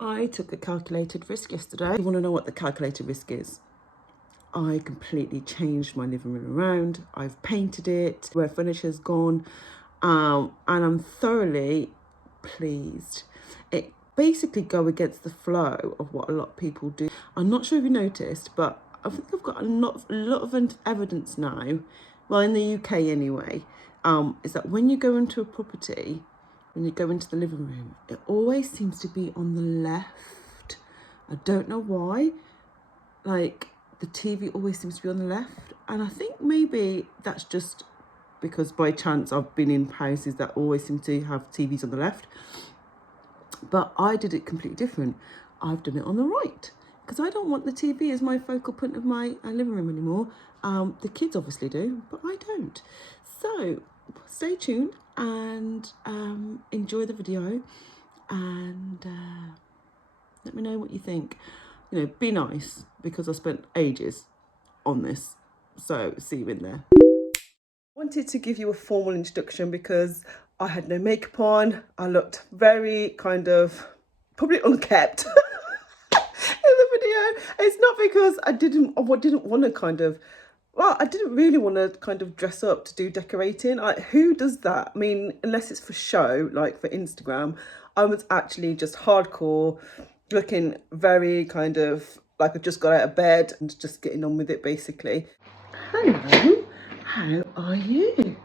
I took a calculated risk yesterday. You want to know what the calculated risk is? I completely changed my living room around. I've painted it where furniture's gone, and I'm thoroughly pleased. It basically go against the flow of what a lot of people do. I'm not sure if you noticed, but I think I've got a lot of evidence now, well, in the UK anyway, is that when you go into a property, when you go into the living room, it always seems to be on the left. I don't know why. Like, the TV always seems to be on the left. And I think maybe that's just because by chance I've been in houses that always seem to have TVs on the left. But I did it completely different. I've done it on the right because I don't want the TV as my focal point of my living room anymore. The kids obviously do, but I don't. So stay tuned and enjoy the video, and let me know what you think. You know, be nice, because I spent ages on this. So see you in there. Wanted to give you a formal introduction because I had no makeup on. I looked very kind of probably unkept in the video. It's not because I didn't want to kind of, well, I didn't really want to kind of dress up to do decorating. Who does that? I mean, unless it's for show, like for Instagram. I was actually just hardcore, looking very kind of like I just got out of bed and just getting on with it, basically. Hello, how are you?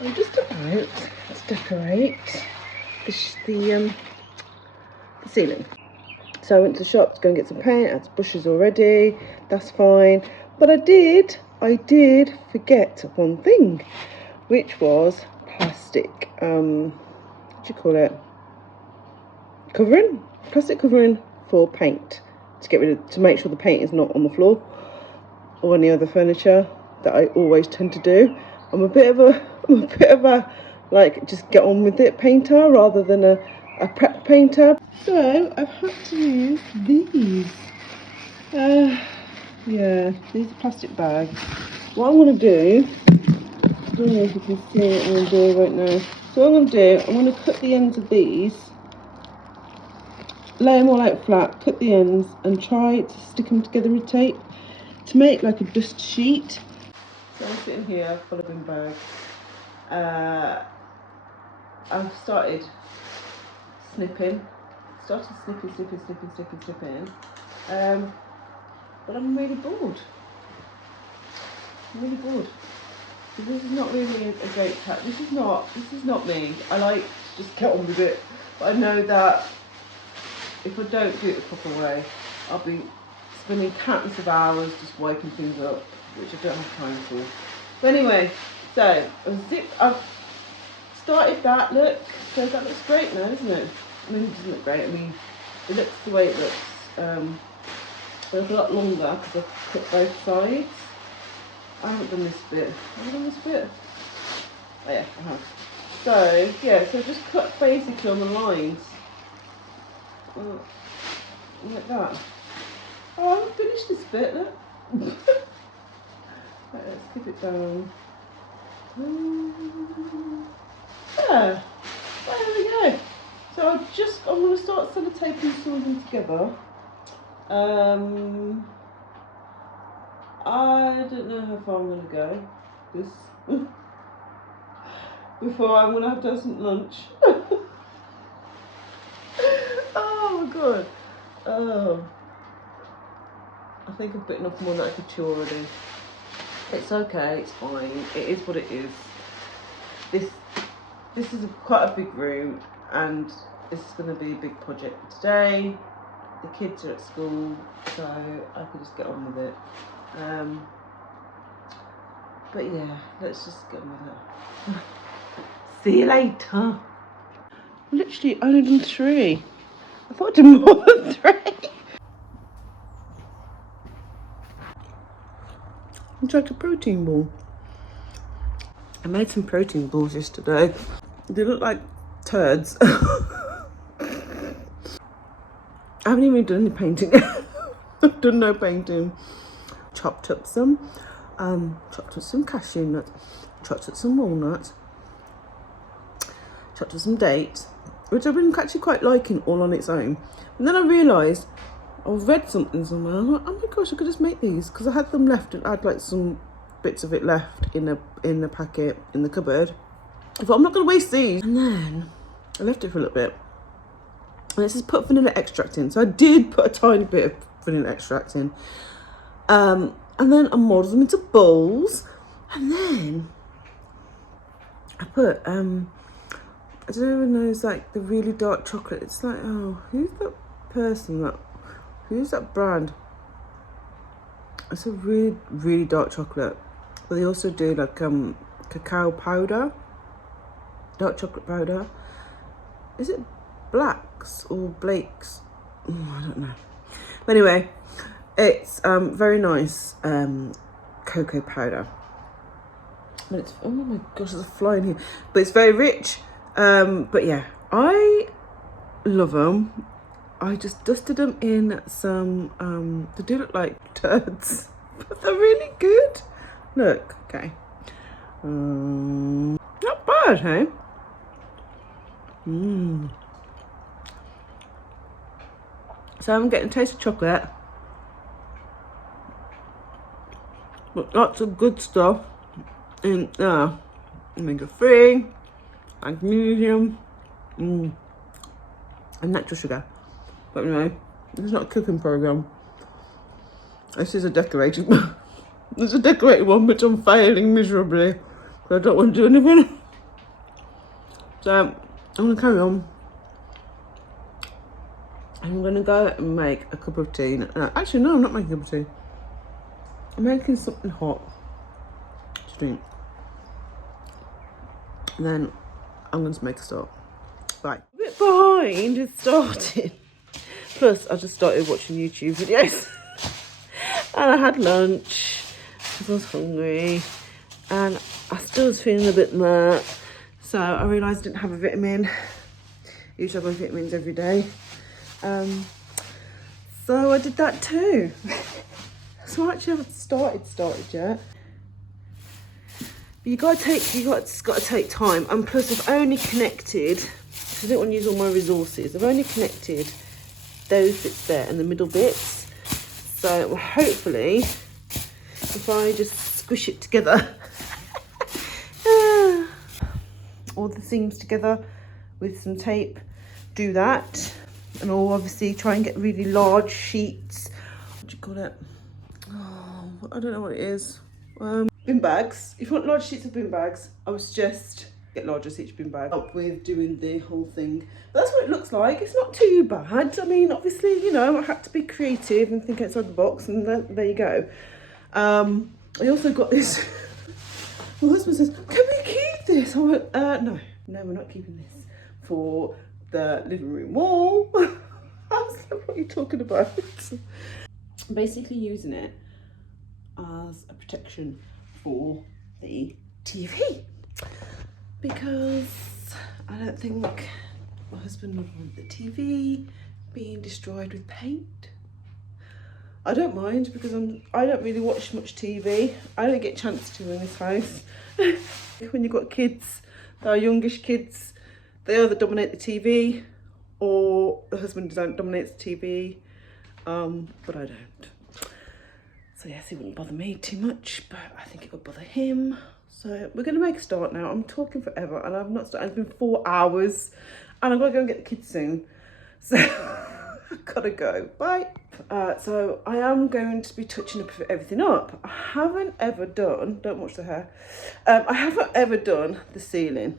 I'm just about to decorate the ceiling. So I went to the shop to go and get some paint. I had some brushes already. That's fine. But I did forget one thing, which was plastic. What do you call it? Covering? Plastic covering for paint, to make sure the paint is not on the floor or any other furniture that I always tend to do. I'm a bit of a like just get on with it painter rather than a prep painter. So I've had to use these. Yeah, these are plastic bags. What I'm going to do, I don't know if you can see what I'm going to do right now. So what I'm going to do, I'm going to cut the ends of these, lay them all out flat, cut the ends, and try to stick them together with tape to make like a dust sheet. So I'm sitting here full of bin bags. I've started snipping. Snipping. But I'm really bored. This is not really a great cat. This is not me. I like to just get on with it. But I know that if I don't do it the proper way, I'll be spending countless of hours just wiping things up, which I don't have time for. But anyway, so I've started that look. So that looks great now, isn't it? I mean, it doesn't look great. I mean, it looks the way it looks. But it's a lot longer because I've cut both sides. I haven't done this bit. Have I done this bit? Oh yeah, I have. So yeah, so just cut basically on the lines. Like that. Oh, I haven't finished this bit, look. Right, let's keep it down. Yeah, well, there we go. So I'm going to start sellotaping some of them together. I don't know how far I'm going to go before I'm going to have to have some lunch. Oh my god. Oh, I think I've bitten off more than I could chew already. It's okay, it's fine. It is what it is. This is quite a big room, and this is going to be a big project for today. The kids are at school, so I could just get on with it. But yeah, let's just get on with it. See you later. Literally only done 3. I thought I did more than 3. It's like a protein ball. I made some protein balls yesterday. They look like turds. I haven't even done any painting. I've done no painting. Chopped up some cashew nuts, chopped up some walnuts, chopped up some dates, which I've been actually quite liking all on its own. And then I realised, I read something somewhere, I'm like, oh my gosh, I could just make these, because I had them left and I had like some bits of it left in the packet in the cupboard. I thought, I'm not going to waste these. And then I left it for a little bit. And it says put vanilla extract in. So I did put a tiny bit of vanilla extract in. And then I modelled them into bowls. And then I put, I don't know, it's like the really dark chocolate. It's like, oh, who's that person who's that brand? It's a really, really dark chocolate. But they also do like cacao powder, dark chocolate powder. Is it Blacks or Blake's? I don't know. But anyway, it's very nice cocoa powder. And it's, oh my gosh, there's a fly in here. But it's very rich. But yeah, I love them. I just dusted them in some, they do look like turds, but they're really good. Look, okay. Not bad, hey? So I'm getting a taste of chocolate. But lots of good stuff in omega-3, magnesium, and natural sugar. But anyway, it's not a cooking program. This is a decorating one. It's a decorating one, which I'm failing miserably because I don't want to do anything. So I'm going to carry on. I'm going to go and make a cup of tea. Actually, no, I'm not making a cup of tea. I'm making something hot to drink. And then I'm going to make a start. Bye. A bit behind is starting. Plus, I just started watching YouTube videos. And I had lunch because I was hungry. And I still was feeling a bit meh. So I realised I didn't have a vitamin. Usually I have my vitamins every day. So I did that too. So I actually haven't started yet. But it's got to take time. And plus I've only connected, I didn't want to use all my resources. I've only connected those bits there and the middle bits. So hopefully, if I just squish it together, all the seams together with some tape, do that. And I'll obviously try and get really large sheets. What do you call it? Oh, I don't know what it is. Bin bags. If you want large sheets of bin bags, I would suggest get larger each bin bag. Up with doing the whole thing. But that's what it looks like. It's not too bad. I mean, obviously, you know, I had to be creative and think outside the box, and there you go. I also got this. My husband says, "Can we keep this?" I went, no, we're not keeping this for the living room wall. I was like, what are you talking about? I'm basically using it as a protection for the TV because I don't think my husband would want the TV being destroyed with paint. I don't mind because I don't really watch much TV. I don't get a chance to in this house. When you've got kids that are youngish kids, they either dominate the TV or the husband dominates the TV, but I don't. So yes, it wouldn't bother me too much, but I think it would bother him. So we're going to make a start now. I'm talking forever and I've not started. It's been 4 hours and I've got to go and get the kids soon. So I've got to go. Bye. So I am going to be touching up everything up. I haven't ever done, don't watch the hair, I haven't ever done the ceiling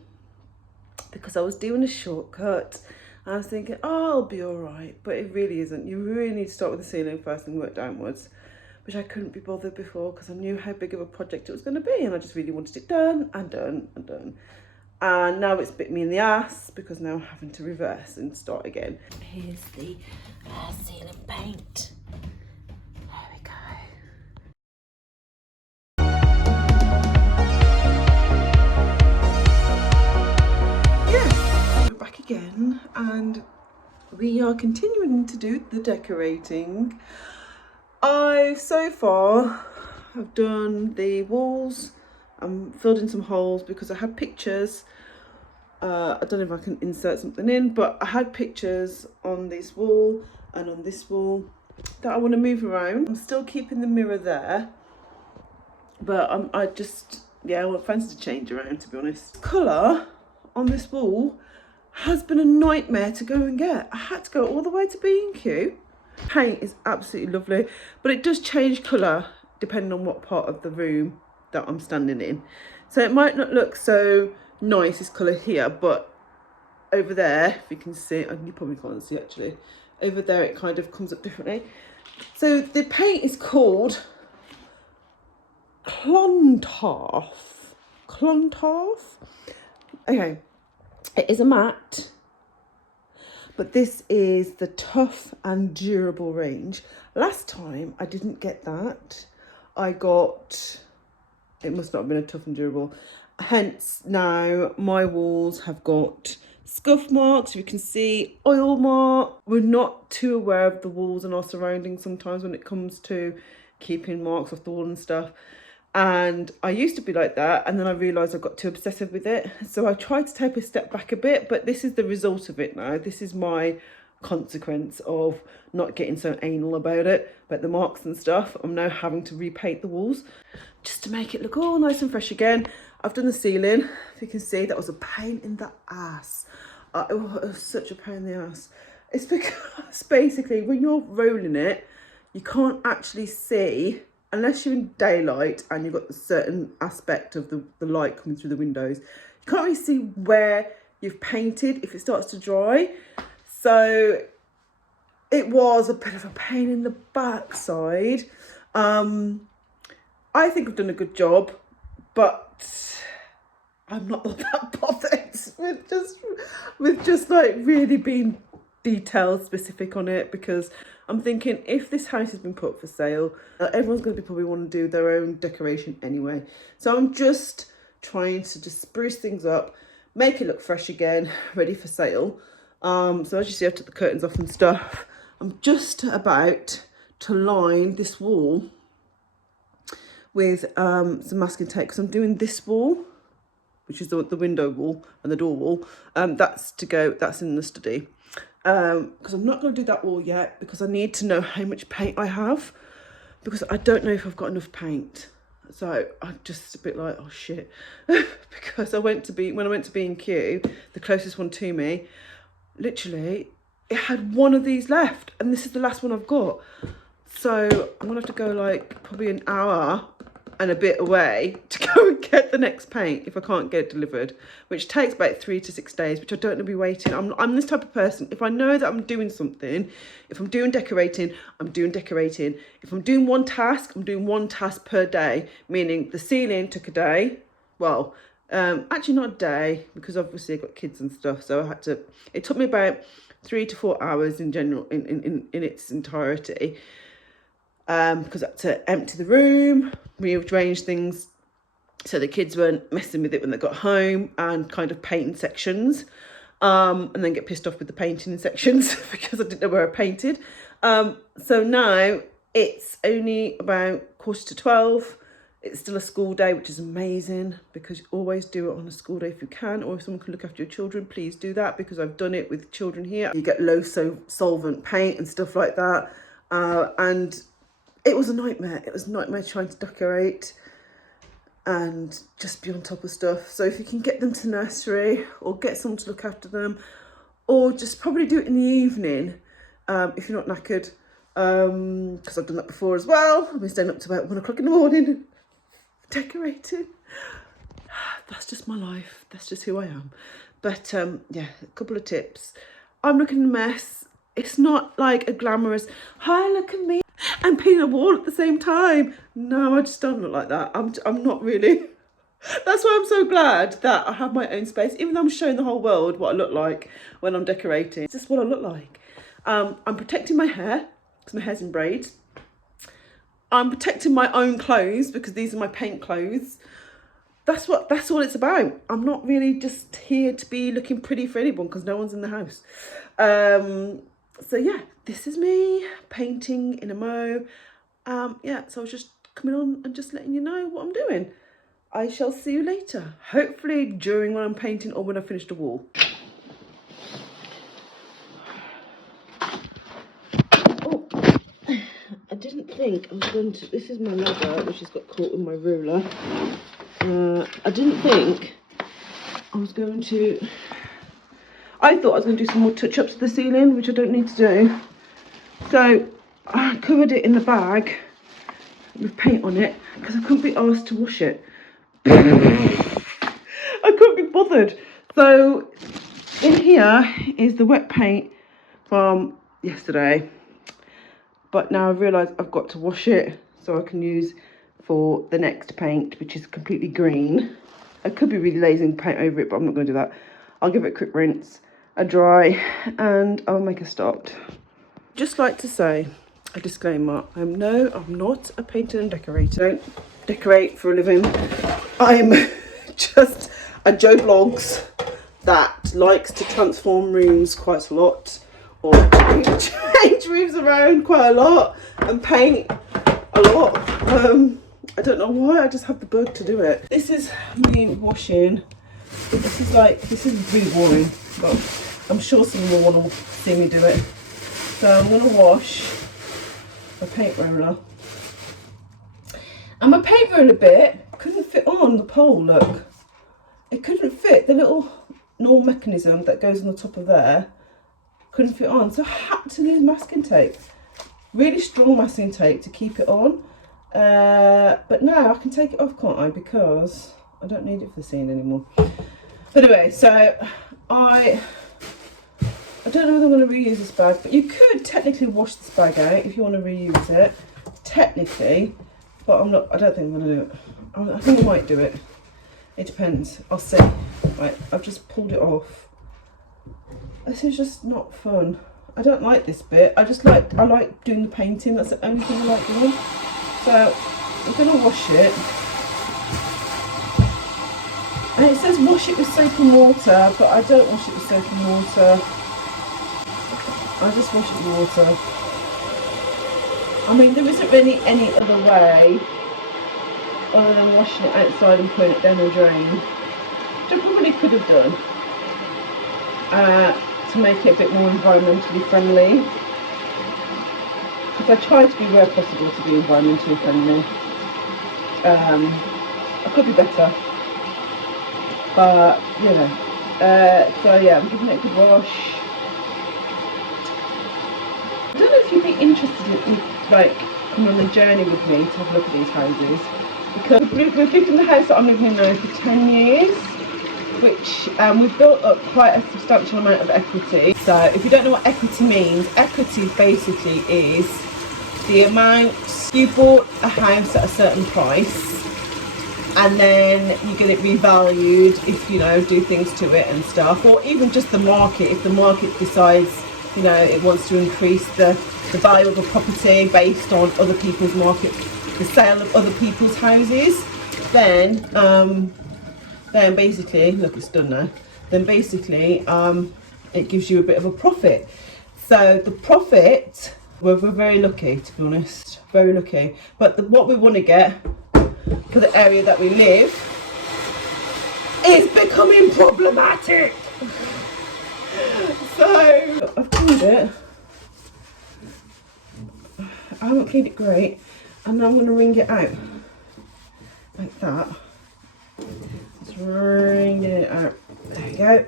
because I was doing a shortcut. I was thinking, oh, I'll be all right, but it really isn't. You really need to start with the ceiling first and work downwards, which I couldn't be bothered before because I knew how big of a project it was going to be and I just really wanted it done and done and done. And now it's bit me in the ass because now I'm having to reverse and start again. Here's the ceiling paint. There we go. Yes, we're back again and we are continuing to do the decorating. So far I've done the walls. I'm filled in some holes because I had pictures I don't know if I can insert something in, but I had pictures on this wall and on this wall that I want to move around. I'm still keeping the mirror there, but I just, yeah, I fancy to change around, to be honest. Colour on this wall has been a nightmare to go and get. I had to go all the way to B&Q. Paint is absolutely lovely, but it does change colour depending on what part of the room that I'm standing in. So it might not look so nice, this colour here, but over there, if you can see, you probably can't see actually, over there it kind of comes up differently. So the paint is called Clontarf. Okay, it is a matte, but this is the tough and durable range. Last time I didn't get that. I got, it must not have been a tough and durable. Hence now my walls have got scuff marks, you can see, oil mark. We're not too aware of the walls and our surroundings sometimes when it comes to keeping marks off the wall and stuff. And I used to be like that, and then I realised I got too obsessive with it. So I tried to take a step back a bit, but this is the result of it now. This is my consequence of not getting so anal about it, about the marks and stuff. I'm now having to repaint the walls just to make it look all nice and fresh again. I've done the ceiling. If you can see, that was a pain in the ass. It was such a pain in the ass. It's because basically when you're rolling it, you can't actually see, unless you're in daylight and you've got a certain aspect of the light coming through the windows, you can't really see where you've painted if it starts to dry. So it was a bit of a pain in the backside. I think I've done a good job, but I'm not that bothered with just like really being detail specific on it, because I'm thinking if this house has been put for sale, everyone's going to probably want to do their own decoration anyway. So I'm just trying to just spruce things up, make it look fresh again, ready for sale. So as you see, I took the curtains off and stuff. I'm just about to line this wall with some masking tape, because I'm doing this wall, which is the window wall and the door wall. That's in the study. Because I'm not going to do that wall yet, because I need to know how much paint I have, because I don't know if I've got enough paint. So I'm just a bit like, oh shit. Because when I went to B&Q, the closest one to me, literally it had one of these left, and this is the last one I've got. So I'm gonna have to go like probably an hour and a bit away to go and get the next paint if I can't get it delivered, which takes about 3 to 6 days, which I don't want to be waiting. I'm this type of person. If I know that I'm doing something, if I'm doing decorating, I'm doing decorating. If I'm doing one task, I'm doing one task per day, meaning the ceiling took a day. Well, actually not a day, because obviously I've got kids and stuff, so it took me about 3 to 4 hours in general, in its entirety. Because I had to empty the room, rearrange things so the kids weren't messing with it when they got home, and kind of painting sections, and then get pissed off with the painting in sections because I didn't know where I painted. So now it's only about 11:45. It's still a school day, which is amazing, because you always do it on a school day if you can, or if someone can look after your children, please do that, because I've done it with children here. You get low solvent paint and stuff like that, and it was a nightmare. It was a nightmare trying to decorate and just be on top of stuff. So if you can get them to nursery, or get someone to look after them, or just probably do it in the evening, if you're not knackered, because I've done that before as well. I've been staying up to about 1 o'clock in the morning decorating. That's just my life. That's just who I am. But yeah, a couple of tips. I'm looking a mess. It's not like a glamorous, hi, look at me, and painting a wall at the same time. No, I just don't look like that. I'm not really. That's why I'm so glad that I have my own space, even though I'm showing the whole world what I look like when I'm decorating. It's just what I look like. I'm protecting my hair, because my hair's in braids. I'm protecting my own clothes, because these are my paint clothes. That's all it's about. I'm not really just here to be looking pretty for anyone, because no one's in the house. So yeah, this is me painting in a mo. Yeah, so I was just coming on and just letting you know what I'm doing. I shall see you later. Hopefully during when I'm painting or when I finish the wall. Oh, I didn't think I was going to, this is my ladder which has got caught with my ruler. I didn't think I was going to, I thought I was going to do some more touch-ups to the ceiling, which I don't need to do. So I covered it in the bag with paint on it because I couldn't be asked to wash it. I couldn't be bothered. So in here is the wet paint from yesterday. But now I've realised I've got to wash it so I can use for the next paint, which is completely green. I could be really lazy and paint over it, but I'm not going to do that. I'll give it a quick rinse, a dry, and I'll make a start. Just like to say a disclaimer, I'm not a painter and decorator. I don't decorate for a living. I'm just a Joe Blogs that likes to transform rooms quite a lot, or change rooms around quite a lot and paint a lot. I don't know why, I just have the bug to do it. This is me washing. This is really boring, but I'm sure someone will want to see me do it. So I'm going to wash my paint roller. And my paint roller bit couldn't fit on the pole, look. It couldn't fit, the little normal mechanism that goes on the top of there couldn't fit on. So I had to use masking tape. Really strong masking tape to keep it on. But now I can take it off, can't I? Because I don't need it for the scene anymore. But anyway, so I don't know whether I'm going to reuse this bag, but you could technically wash this bag out if you want to reuse it, technically, but I'm not, I don't think I'm going to do it. I think I might do it. It depends. I'll see. Right, I've just pulled it off. This is just not fun. I don't like this bit. I like doing the painting. That's the only thing I like doing. So I'm going to wash it. And it says wash it with soap and water, but I don't wash it with soap and water. I just wash it with water. I mean, there isn't really any other way other than washing it outside and putting it down the drain, which I probably could have done to make it a bit more environmentally friendly. Because I try to be where possible to be environmentally friendly. I could be better, but you know. So yeah, I'm giving it a good wash. I don't know if you'd be interested in like coming on a journey with me to have a look at these houses, because we've lived in the house that I'm living in now for 10 years, which we've built up quite a substantial amount of equity. So if you don't know what equity means, equity basically is the amount you bought a house at a certain price and then you get it revalued if you know do things to it and stuff, or even just the market. If the market decides you know it wants to increase the value of a property based on other people's market, the sale of other people's houses, then basically, look, it's done now, then basically it gives you a bit of a profit. So the profit, we're very lucky, to be honest, very lucky, but what we want to get for the area that we live is becoming problematic. So I've cleaned it. I haven't cleaned it great, and now I'm going to wring it out like that. Just wringing it out. There we go.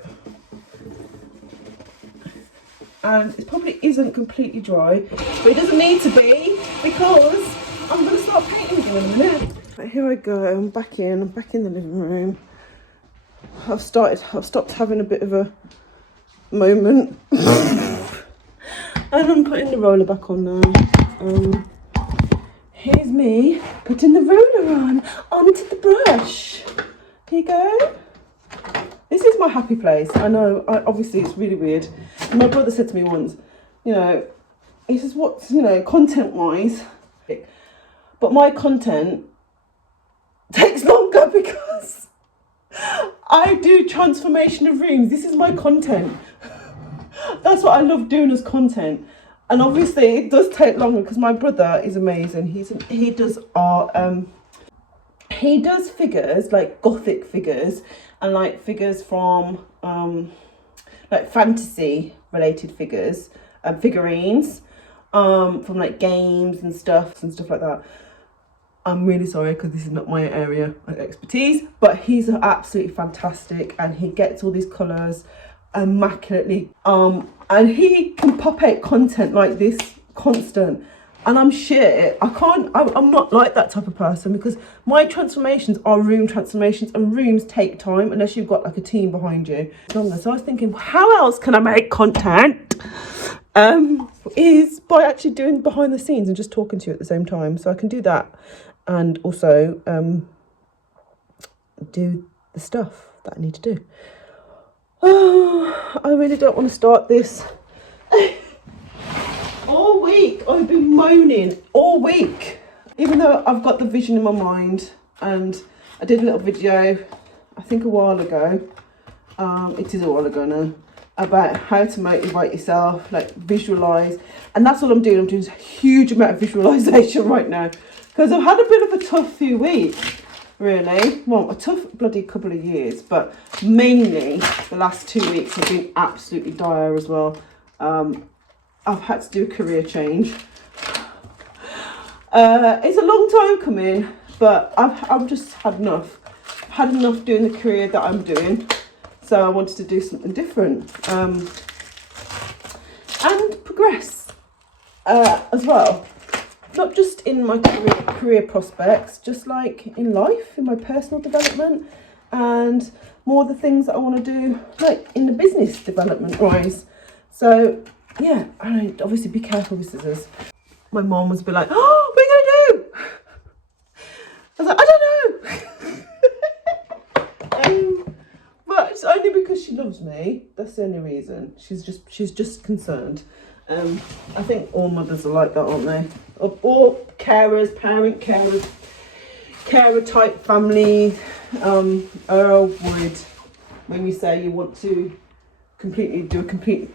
And it probably isn't completely dry, but it doesn't need to be because I'm going to start painting again in a minute. Right, here I go. I'm back in the living room. I've stopped having a bit of a moment. And I'm putting the roller back on now. Here's me putting the roller onto the brush. Here you go. This is my happy place. I know, obviously it's really weird. My brother said to me once, you know, he says, what's, you know, content-wise, but my content takes longer because I do transformation of rooms. This is my content. That's what I love doing as content. And obviously it does take longer because my brother is amazing. He does art. he does figures, like gothic figures, and like figures from like fantasy related figures, figurines, from like games and stuff like that. I'm really sorry because this is not my area of expertise, but he's absolutely fantastic, and he gets all these colours immaculately, and he can pop out content like this constant. And I'm shit. I'm not like that type of person, because my transformations are room transformations, and rooms take time unless you've got like a team behind you. So I was thinking, how else can I make content? Is by actually doing behind the scenes and just talking to you at the same time. So I can do that, and also do the stuff that I need to do. Oh, I really don't want to start this. All week I've been moaning all week, even though I've got the vision in my mind, and I did a little video I think a while ago, it is a while ago now, about how to motivate yourself, like visualize, and that's all I'm doing. I'm doing a huge amount of visualization right now, because I've had a bit of a tough few weeks, really. Well, a tough bloody couple of years, but mainly the last 2 weeks have been absolutely dire as well. I've had to do a career change. It's a long time coming, but I've just had enough. I've had enough doing the career that I'm doing, so I wanted to do something different, and progress as well. Not just in my career prospects, just like in life, in my personal development, and more the things that I want to do, like in the business development wise. So yeah, and obviously be careful with scissors. My mom was be like, oh, what are you gonna do? I was like, I don't know. But it's only because she loves me. That's the only reason. She's just concerned. I think all mothers are like that, aren't they? Or carers, parent carers, carer type family. Would, when you say you want to completely do a complete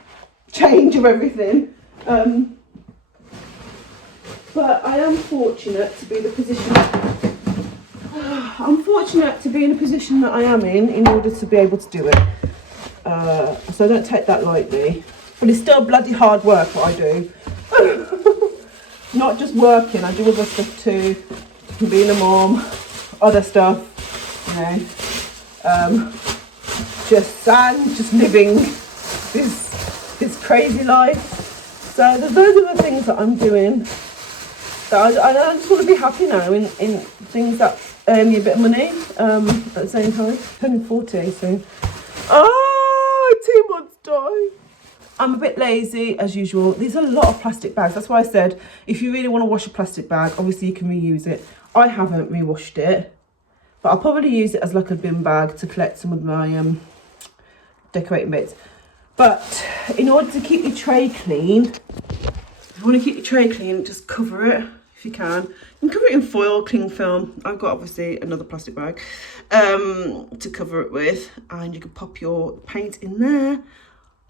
change of everything, but I am fortunate to be in the position. I'm fortunate to be in a position that I am in order to be able to do it. So I don't take that lightly, but it's still bloody hard work what I do. Not just working, I do other stuff too. Being a mom, other stuff, just living this crazy life. So those are the things that I'm doing. So I just want to be happy now in things that earn me a bit of money at the same time. Turning 40 soon. Oh, 2 months time. I'm a bit lazy as usual. There's a lot of plastic bags. That's why I said if you really want to wash a plastic bag, obviously you can reuse it. I haven't re-washed it, but I'll probably use it as like a bin bag to collect some of my decorating bits. But in order to keep your tray clean, if you want to keep your tray clean, just cover it if you can. You can cover it in foil, cling film. I've got obviously another plastic bag to cover it with, and you can pop your paint in there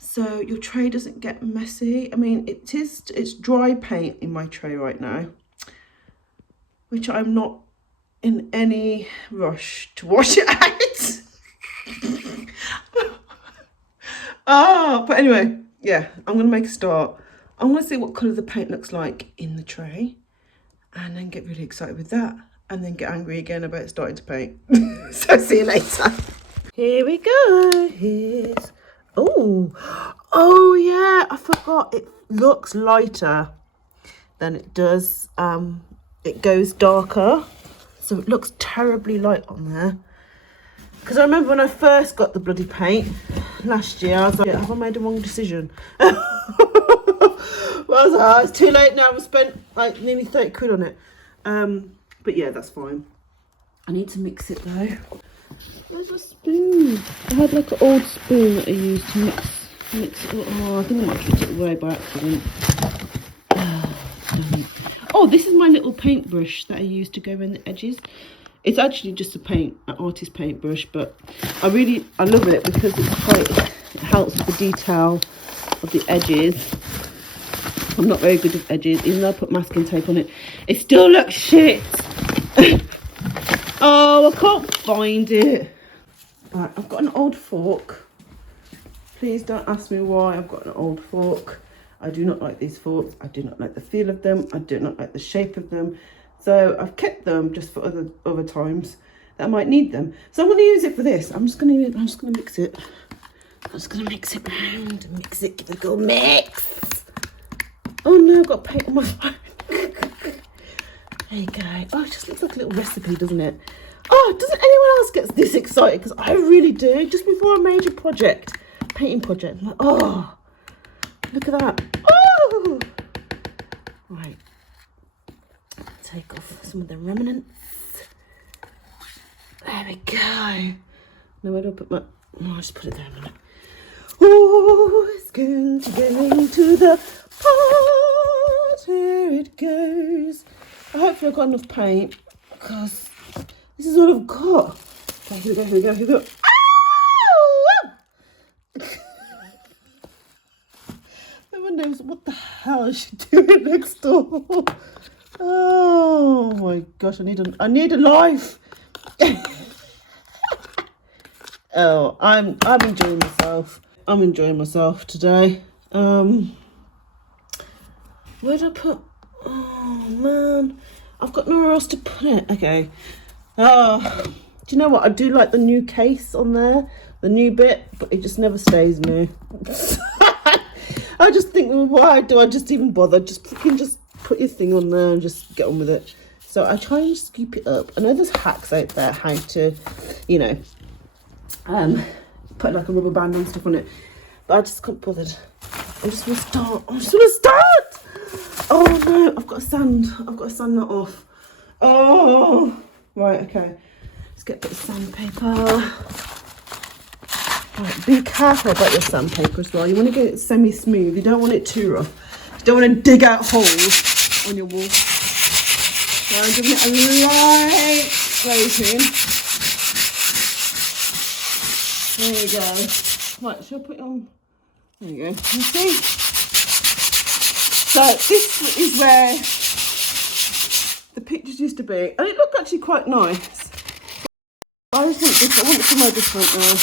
so your tray doesn't get messy. I mean, it's dry paint in my tray right now, which I'm not in any rush to wash it out. But anyway, yeah, I'm going to make a start. I'm going to see what colour the paint looks like in the tray, and then get really excited with that, and then get angry again about starting to paint. So see you later. Here we go. Here's... Oh yeah, I forgot. It looks lighter than it does. It goes darker, so it looks terribly light on there. Because I remember when I first got the bloody paint last year, I was like, have I made the wrong decision? Well, I was like, it's too late now. I've spent like nearly 30 quid on it. But yeah, that's fine. I need to mix it though. Where's my spoon? I had like an old spoon that I used to mix it. Oh, I think I might have put it away by accident. Oh, this is my little paintbrush that I use to go around the edges. It's actually just an artist paintbrush, but I love it because it helps with the detail of the edges. I'm not very good with edges, even though I put masking tape on it. It still looks shit. Oh, I can't find it. Right, I've got an old fork. Please don't ask me why I've got an old fork. I do not like these forks. I do not like the feel of them. I do not like the shape of them. So I've kept them just for other times that I might need them. So I'm going to use it for this. I'm just going to mix it. I'm just going to mix it round and mix it. Give it a go mix. Oh no, I've got paint on my phone. There you go. Oh, it just looks like a little recipe, doesn't it? Oh, doesn't anyone else get this excited? Because I really do. Just before a major project, painting project. I'm like, oh, look at that. Oh, right. Take off some of the remnants. There we go. Now where do I put my? Oh, I'll just put it there a minute. Oh, it's going to go into the pot. Here it goes. Hopefully I've got enough paint because this is all I've got. Okay, here we go. No one knows what the hell is she doing next door. Oh my gosh, I need a life. Oh, I'm enjoying myself. I'm enjoying myself today. Where did I put? Oh man, I've got nowhere else to put it. Okay. Oh, do you know what? I do like the new case on there, the new bit, but it just never stays new. I just think, well, why do I just even bother? Just put your thing on there and just get on with it. So I try and scoop it up. I know there's hacks out there how to, you know, put like a rubber band and stuff on it, but I just can't bother. I just want to start. Oh no, I've got to sand that off. Oh, right, okay. Let's get a bit of sandpaper. Right, be careful about your sandpaper as well. You want to get it semi-smooth. You don't want it too rough. You don't want to dig out holes on your wall. So I'm giving it a light scraping. There you go. Right, shall I put it on? There you go. You see? So this is where the pictures used to be. And it looked actually quite nice. I want it somewhere different now.